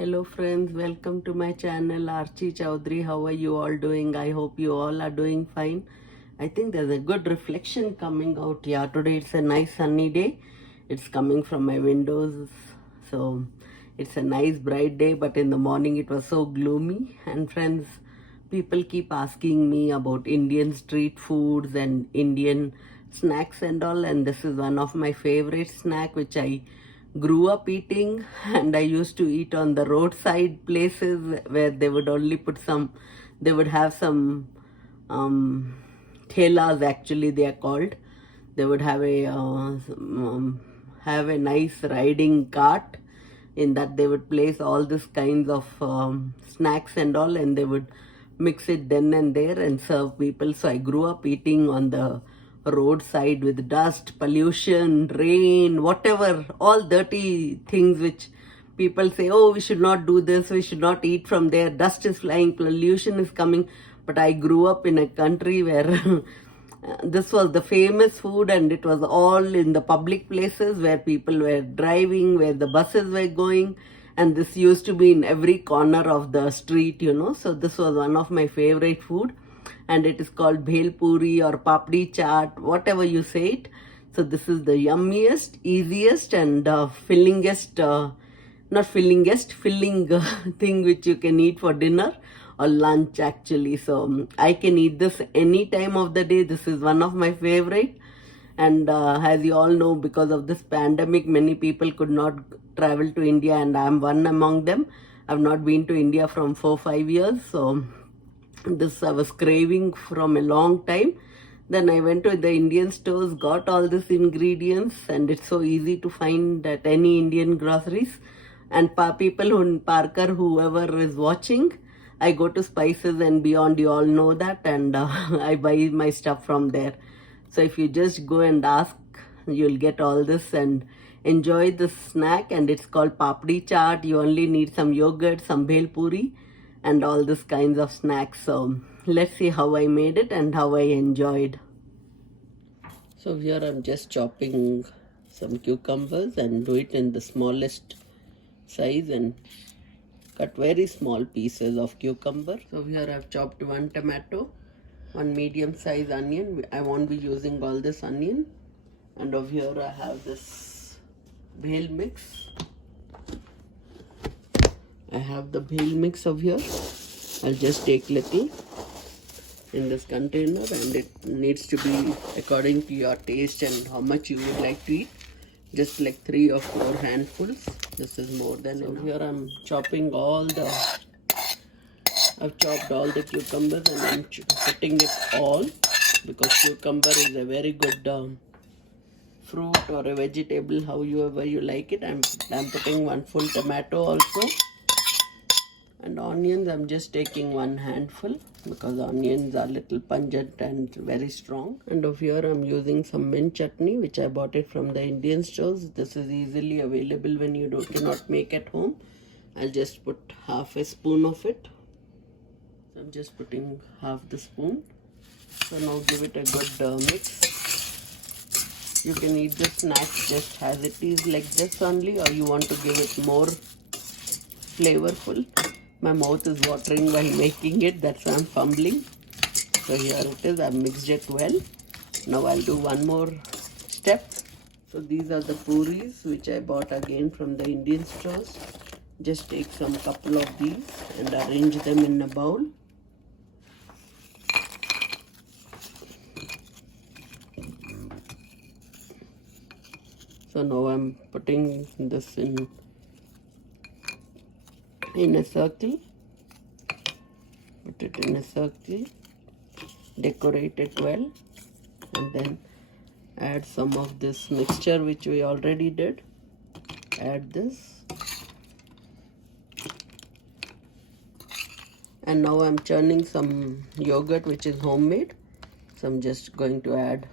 Hello friends, welcome to my channel Archie Chowdhury. How are you all doing? I hope you all are doing fine. I think there's a good reflection coming out. Yeah, today it's a nice sunny day. It's coming from my windows. So it's a nice bright day, but in the morning it was so gloomy. And friends, people keep asking me about Indian street foods and Indian snacks and all, and this is one of my favorite snack which I grew up eating, and I used to eat on the roadside places where they would only put some, they would have some thelas, actually they are called. They would have a nice riding cart. In that they would place all these kinds of snacks and all, and they would mix it then and there and serve people. So I grew up eating on the roadside with dust, pollution, rain, whatever, all dirty things which people say, oh, we should not do this, we should not eat from there, dust is flying, pollution is coming. But I grew up in a country where this was the famous food, and it was all in the public places where people were driving, where the buses were going, and this used to be in every corner of the street, you know. So this was one of my favorite food, and it is called bhel puri or papdi chaat, whatever you say it. So this is the yummiest, easiest, and fillingest, not fillingest, filling thing which you can eat for dinner or lunch actually. So I can eat this any time of the day. This is one of my favorite. And as you all know, because of this pandemic, many people could not travel to India, and I am one among them. I've not been to India from 4-5 years. So this I was craving from a long time. Then I went to the Indian stores, got all these ingredients, and it's so easy to find at any Indian groceries. And people who Parker, whoever is watching, I go to Spices and Beyond, you all know that, and I buy my stuff from there. So if you just go and ask, you'll get all this and enjoy this snack. And it's called papdi chaat. You only need some yogurt, some bhel puri, and all these kinds of snacks. So let's see how I made it and how I enjoyed. So here I'm just chopping some cucumbers and do it in the smallest size and cut very small pieces of cucumber. So here I've chopped one tomato, one medium size onion. I won't be using all this onion. And over here I have this bhel mix. I have the bhel mix over here. I'll just take little in this container, and it needs to be according to your taste and how much you would like to eat. Just like 3 or 4 handfuls. This is more than enough. Here I'm chopping I've chopped all the cucumbers, and I'm putting it all, because cucumber is a very good fruit or a vegetable, however you like it. I'm putting 1 full tomato also. And onions, I'm just taking 1 handful, because onions are little pungent and very strong. And over here I'm using some mint chutney, which I bought it from the Indian stores. This is easily available when you cannot make at home. I'll just put half a spoon of it. So I'm just putting half the spoon. So now give it a good mix. You can eat the snack just as it is, like this only, or you want to give it more flavorful. My mouth is watering while making it, that's why I'm fumbling. So here it is, I've mixed it well. Now I'll do one more step. So these are the puris which I bought again from the Indian stores. Just take some couple of these and arrange them in a bowl. So now I'm putting this in a circle. Put it in a circle, decorate it well, and then add some of this mixture which we already did. Add this, and now I'm churning some yogurt which is homemade. So I'm just going to add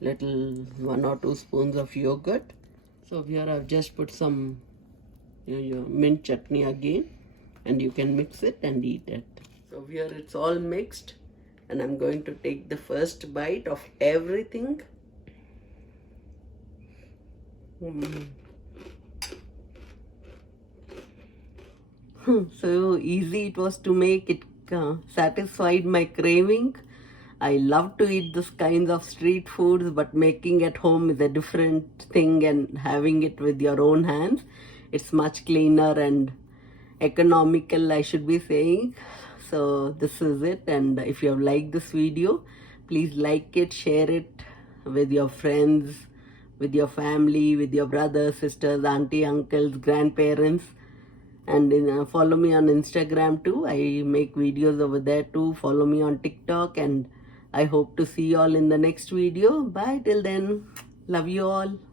little 1 or 2 spoons of yogurt. So here I've just put some mint chutney again, and you can mix it and eat it. So here it's all mixed, and I'm going to take the first bite of everything. So easy it was to make. It satisfied my craving. I love to eat this kinds of street foods, but making at home is a different thing, and having it with your own hands, it's much cleaner and economical, I should be saying. So this is it, and if you have liked this video, please like it, share it with your friends, with your family, with your brothers, sisters, auntie, uncles, grandparents, and follow me on Instagram too. I make videos over there too. Follow me on TikTok, and I hope to see you all in the next video. Bye till then. Love you all.